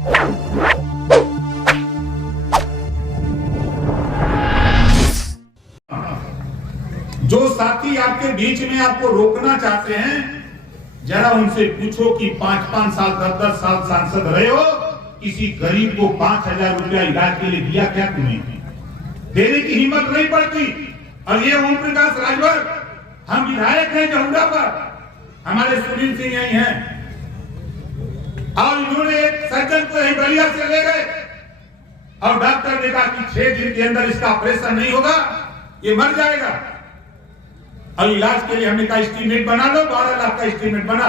जो साथी आपके बीच में आपको रोकना चाहते हैं, जरा उनसे पूछो कि 5-5 साल 10-10 साल सांसद रहे हो, किसी गरीब को 5,000 रुपया इलाज के लिए दिया क्या तुम्हें? देने की हिम्मत नहीं पड़ती। और ये ओम प्रकाश राजभर, हम विधायक हैं जहुरा पर, हमारे सुनील सिंह यही हैं, और इन्होंने एक सज्जन को यही बलिया से ले गए और डॉक्टर ने कहा कि 6 दिन के अंदर इसका ऑपरेशन नहीं होगा, ये मर जाएगा। और इलाज के लिए हमने कहा एस्टीमेट बना लो, 12 लाख का एस्टीमेट बना,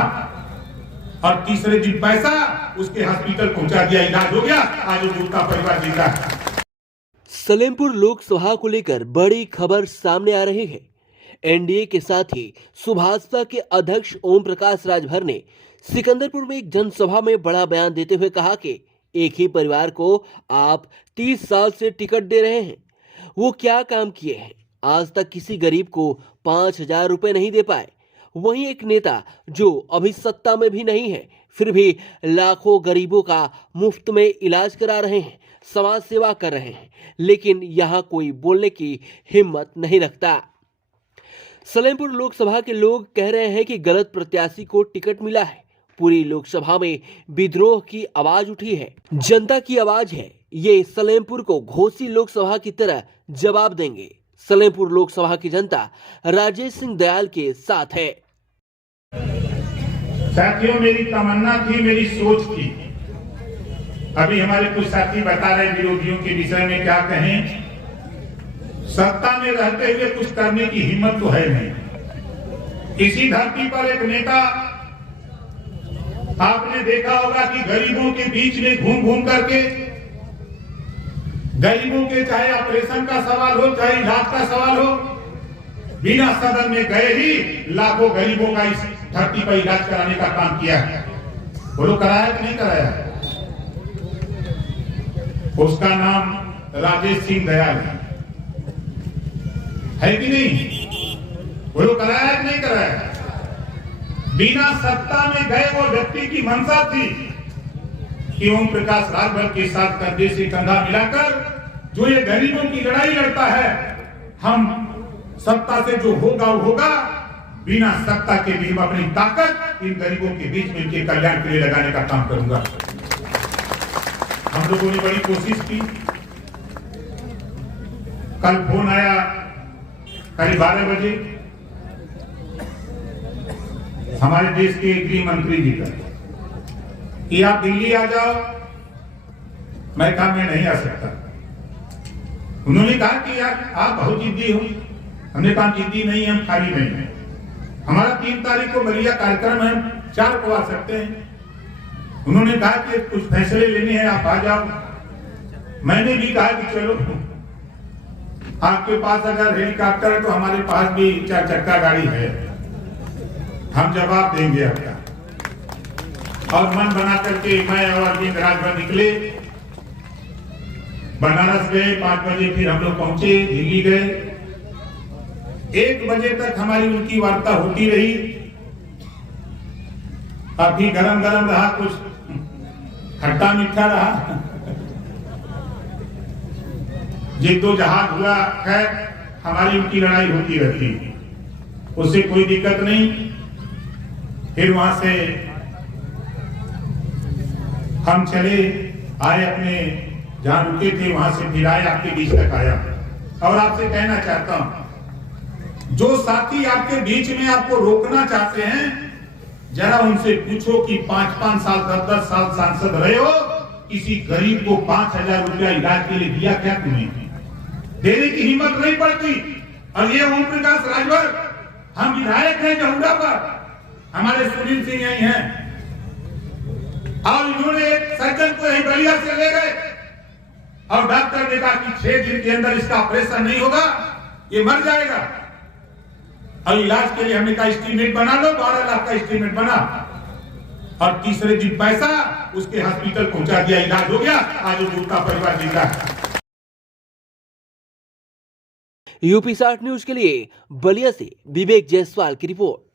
और तीसरे दिन पैसा उसके हॉस्पिटल पहुंचा दिया, इलाज हो गया, आज वो का परिवार जीता है। सलेमपुर लोकसभा को लेकर बड़ी खबर सामने आ रही है। एनडीए के साथ ही सुभाषपा के अध्यक्ष ओम प्रकाश राजभर ने सिकंदरपुर में एक जनसभा में बड़ा बयान देते हुए कहा कि एक ही परिवार को आप 30 साल से टिकट दे रहे हैं, वो क्या काम किए हैं? आज तक किसी गरीब को 5,000 रुपए नहीं दे पाए। वहीं एक नेता जो अभी सत्ता में भी नहीं है, फिर भी लाखों गरीबों का मुफ्त में इलाज करा रहे हैं, समाज सेवा कर रहे हैं, लेकिन यहाँ कोई बोलने की हिम्मत नहीं रखता। सलेमपुर लोकसभा के लोग कह रहे हैं कि गलत प्रत्याशी को टिकट मिला है। पूरी लोकसभा में विद्रोह की आवाज उठी है, जनता की आवाज है। ये सलेमपुर को घोसी लोकसभा की तरह जवाब देंगे। सलेमपुर लोकसभा की जनता राजेश सिंह दयाल के साथ है। साथियों, मेरी तमन्ना थी, मेरी सोच थी, अभी हमारे कुछ साथी बता रहे विरोधियों के विषय में क्या कहें, सत्ता में रहते हुए कुछ करने की हिम्मत तो है नहीं। इसी धरती पर एक नेता, आपने देखा होगा कि गरीबों के बीच में घूम घूम करके, गरीबों के चाहे ऑपरेशन का सवाल हो, चाहे इलाज का सवाल हो, बिना सदन में गए ही लाखों गरीबों का इस धरती पर इलाज कराने का काम किया है। बोलो, कराया कि नहीं कराया? उसका नाम राजेश सिंह दयाल है कि नहीं? बोलो, कराया कि नहीं कराया? बिना सत्ता में गए वो व्यक्ति की मंशा थी कि ओम प्रकाश राजभर के साथ कंधे से कंधा मिलाकर जो ये गरीबों की लड़ाई लड़ता है, हम सत्ता से जो होगा वो होगा, बिना सत्ता के भी मैं अपनी ताकत इन गरीबों के बीच में इनके कल्याण के लिए लगाने का काम करूंगा। हम लोगों ने बड़ी कोशिश की। कल फोन आया करीब 12 बजे हमारे देश के गृह मंत्री जी का कि आप दिल्ली आ जाओ। मैं कहा मैं नहीं आ सकता। उन्होंने कहा कि यार आप बहुत जिद्दी हो। हमने कहा जिद्दी नहीं, हम खाली नहीं है। हमारा 3 तारीख को बलिया कार्यक्रम है, 4 को आ सकते हैं। उन्होंने कहा कि कुछ फैसले लेने हैं, आप आ जाओ। मैंने भी कहा कि चलो, आपके पास अगर हेलीकॉप्टर है तो हमारे पास भी 4 चक्का गाड़ी है, हम जवाब देंगे आपका। और मन बना करके मैं और अरविंद राजभर निकले, बनारस गए। 5 बजे फिर हम लोग पहुंचे, दिल्ली गए। 1 बजे तक हमारी उनकी वार्ता होती रही। काफी गरम गरम रहा, कुछ खट्टा मीठा रहा, जिद्दोजहद हुआ। खैर, हमारी उनकी लड़ाई होती रहती, उससे कोई दिक्कत नहीं। फिर वहां से हम चले आए, अपने जहां रुके थे वहां से फिर आए, आपके बीच तक आया। और आपसे कहना चाहता हूं, जो साथी आपके बीच में आपको रोकना चाहते हैं, जरा उनसे पूछो कि 5-5 साल 10-10 साल सांसद रहे हो, किसी गरीब को 5,000 रुपया इलाज के लिए दिया क्या तुम्हें? देने की हिम्मत नहीं पड़ती। और ये ओम प्रकाश राजभर, हम विधायक हैं जहुरा पर, हमारे सुनील सिंह यही हैं, और इन्होंने एक सज्जन को यही बलिया से ले गए और डॉक्टर ने कहा कि 6 दिन के अंदर इसका ऑपरेशन नहीं होगा, ये मर जाएगा। और इलाज के लिए हमने कहा एस्टीमेट बना लो, 12 लाख का एस्टीमेट बना, और तीसरे दिन पैसा उसके हॉस्पिटल पहुंचा दिया, इलाज हो गया, आज वो का परिवार जीता है। यूपी 60 न्यूज के लिए बलिया से विवेक जायसवाल की रिपोर्ट।